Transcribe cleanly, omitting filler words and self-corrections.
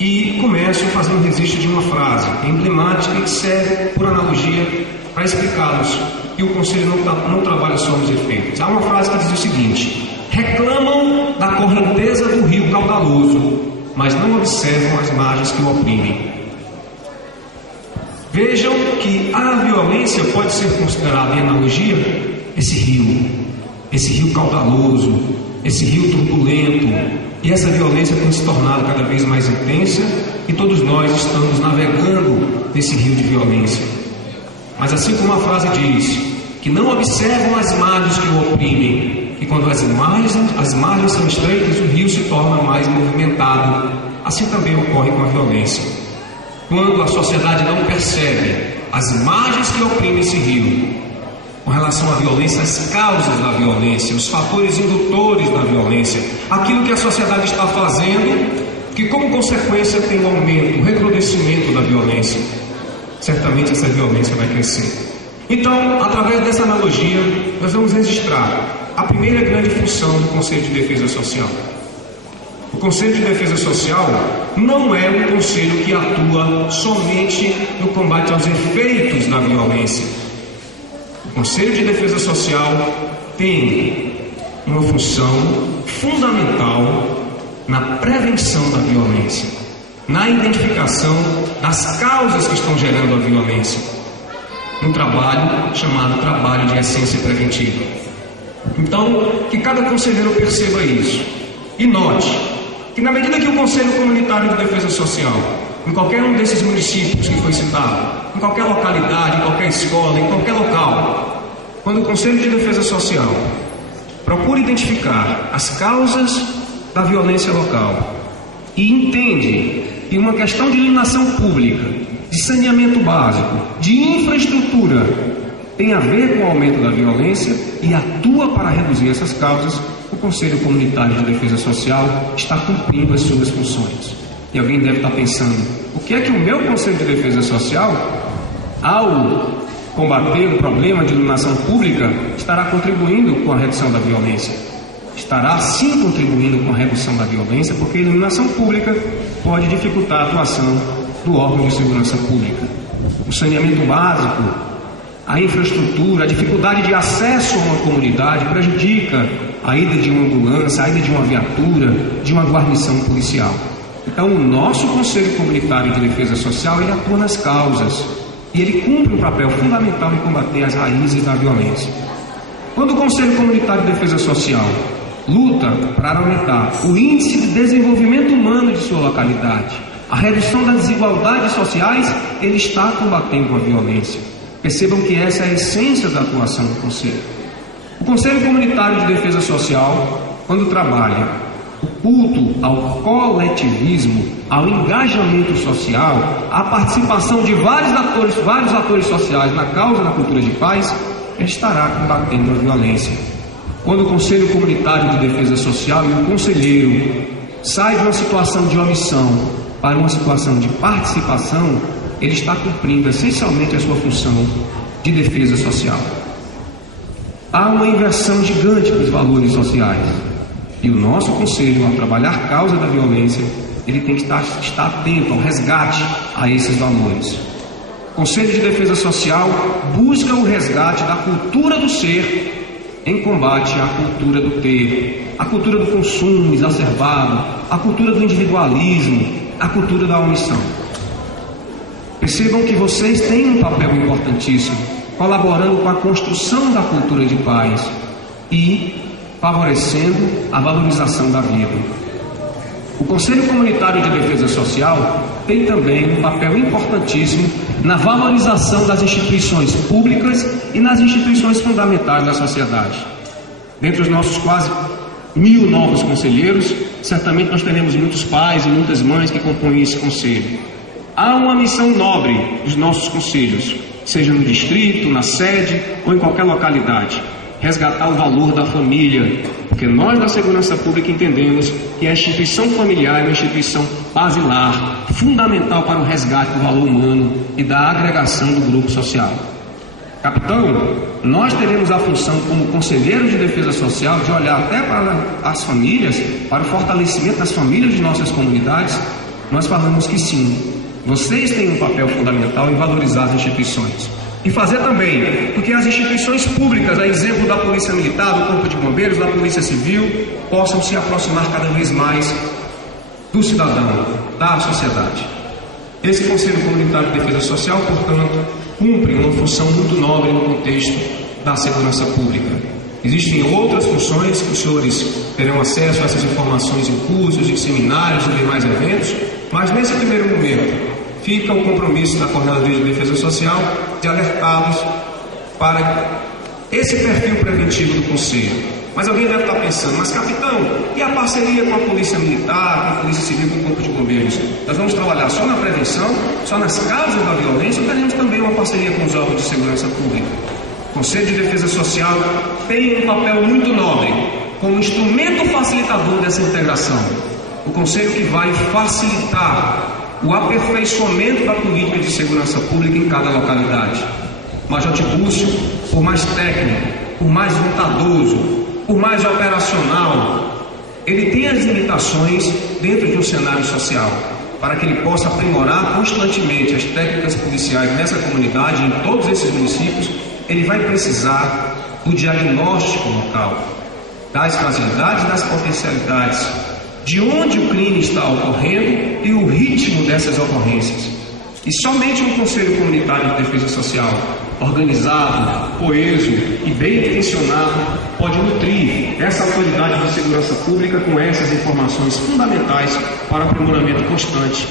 E começo fazendo um registro de uma frase emblemática que serve por analogia para explicá-los que o Conselho não trabalha só nos efeitos. Há uma frase que diz o seguinte: reclamam da correnteza do rio caudaloso, mas não observam as margens que o oprimem. Vejam que a violência pode ser considerada em analogia esse rio caudaloso, esse rio turbulento, e essa violência tem se tornado cada vez mais intensa e todos nós estamos navegando nesse rio de violência. Mas assim como a frase diz, que não observam as margens que o oprimem, e quando as margens são estreitas, o rio se torna mais movimentado. Assim também ocorre com a violência. Quando a sociedade não percebe as margens que oprimem esse rio, com relação à violência, as causas da violência, os fatores indutores da violência, aquilo que a sociedade está fazendo, que como consequência tem um aumento, um recrudescimento da violência, certamente essa violência vai crescer. Então, através dessa analogia, nós vamos registrar a primeira grande função do Conselho de Defesa Social. O Conselho de Defesa Social não é um conselho que atua somente no combate aos efeitos da violência. O Conselho de Defesa Social tem uma função fundamental na prevenção da violência, na identificação das causas que estão gerando a violência, um trabalho chamado trabalho de essência preventiva. Então, que cada conselheiro perceba isso e note que na medida que o Conselho Comunitário de Defesa Social, em qualquer um desses municípios que foi citado, em qualquer localidade, em qualquer escola, em qualquer local, quando o Conselho de Defesa Social procura identificar as causas da violência local e entende que uma questão de iluminação pública, de saneamento básico, de infraestrutura tem a ver com o aumento da violência e atua para reduzir essas causas, o Conselho Comunitário de Defesa Social está cumprindo as suas funções. E alguém deve estar pensando, o que é que o meu Conselho de Defesa Social, ao combater o problema de iluminação pública, estará contribuindo com a redução da violência? Estará sim contribuindo com a redução da violência, porque a iluminação pública pode dificultar a atuação do órgão de segurança pública. O saneamento básico, a infraestrutura, a dificuldade de acesso a uma comunidade prejudica a ida de uma ambulância, a ida de uma viatura, de uma guarnição policial. Então, o nosso Conselho Comunitário de Defesa Social, ele atua nas causas e ele cumpre um papel fundamental em combater as raízes da violência. Quando o Conselho Comunitário de Defesa Social luta para aumentar o índice de desenvolvimento humano de sua localidade, a redução das desigualdades sociais, ele está combatendo a violência. Percebam que essa é a essência da atuação do Conselho. O Conselho Comunitário de Defesa Social, quando trabalha o culto ao coletivismo, ao engajamento social, à participação de vários atores sociais na causa da cultura de paz, ele estará combatendo a violência. Quando o Conselho Comunitário de Defesa Social e o conselheiro sai de uma situação de omissão para uma situação de participação, ele está cumprindo essencialmente a sua função de defesa social. Há uma inversão gigante dos valores sociais. E o nosso Conselho, ao trabalhar a causa da violência, ele tem que estar atento ao resgate a esses valores. O Conselho de Defesa Social busca o resgate da cultura do ser em combate à cultura do ter, a cultura do consumo exacerbado, a cultura do individualismo, a cultura da omissão. Percebam que vocês têm um papel importantíssimo, colaborando com a construção da cultura de paz e favorecendo a valorização da vida. O Conselho Comunitário de Defesa Social tem também um papel importantíssimo na valorização das instituições públicas e nas instituições fundamentais da sociedade. Dentre os nossos quase 1000 novos conselheiros, certamente nós teremos muitos pais e muitas mães que compõem esse conselho. Há uma missão nobre dos nossos conselhos, seja no distrito, na sede ou em qualquer localidade: resgatar o valor da família, porque nós da segurança pública entendemos que a instituição familiar é uma instituição basilar, fundamental para o resgate do valor humano e da agregação do grupo social. Capitão, nós teremos a função como conselheiros de defesa social de olhar até para as famílias, para o fortalecimento das famílias de nossas comunidades, nós falamos que sim, vocês têm um papel fundamental em valorizar as instituições. E fazer também, porque as instituições públicas, a exemplo da Polícia Militar, do Corpo de Bombeiros, da Polícia Civil, possam se aproximar cada vez mais do cidadão, da sociedade. Esse Conselho Comunitário de Defesa Social, portanto, cumpre uma função muito nobre no contexto da segurança pública. Existem outras funções que os senhores terão acesso a essas informações em cursos, em seminários e demais eventos, mas nesse primeiro momento fica o compromisso da Coordenadoria de Defesa Social de alertá-los para esse perfil preventivo do Conselho. Mas alguém deve estar pensando, mas capitão, e a parceria com a Polícia Militar, com a Polícia Civil, com o Corpo de Bombeiros? Nós vamos trabalhar só na prevenção, só nas causas da violência, ou teremos também uma parceria com os órgãos de segurança pública? O Conselho de Defesa Social tem um papel muito nobre, como instrumento facilitador dessa integração. O Conselho que vai facilitar o aperfeiçoamento da política de segurança pública em cada localidade. Major Tibúrcio, por mais técnico, por mais vantadoso, por mais operacional, ele tem as limitações dentro de um cenário social, para que ele possa aprimorar constantemente as técnicas policiais nessa comunidade, em todos esses municípios. Ele vai precisar do diagnóstico local, das fragilidades, das potencialidades, de onde o crime está ocorrendo e o ritmo dessas ocorrências. E somente um Conselho Comunitário de Defesa Social organizado, coeso e bem intencionado pode nutrir essa autoridade de segurança pública com essas informações fundamentais para o aprimoramento constante